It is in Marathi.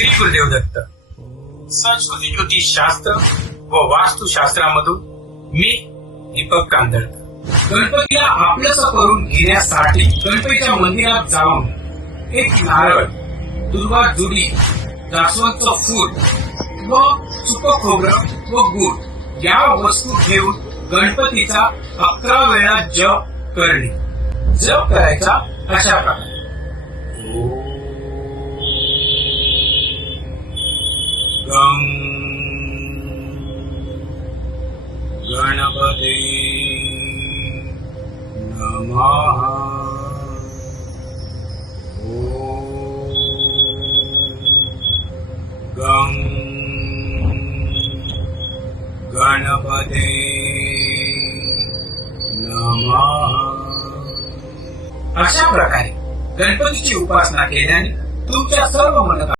श्री गुरुदेव दत्त. संस्कृती ज्योतिषशास्त्र व वास्तुशास्त्रामधून मी दीपक कांदळकर. गणपतीला आपलंसं करून घेण्यासाठी गणपतीच्या मंदिरात जाऊन एक नारळ, दुर्वा जुडी, जास्वंदचं फूल व सुकं खोबरं व गुळ या वस्तू घेऊन गणपतीचा 11 वेळा जप करणे. जप करायचा अशा प्रकारे. गं गणपते नमः. गं गणपते नमः. अशा प्रकारे गणपतीची उपासना केल्याने तुमच्या सर्व मनोकामना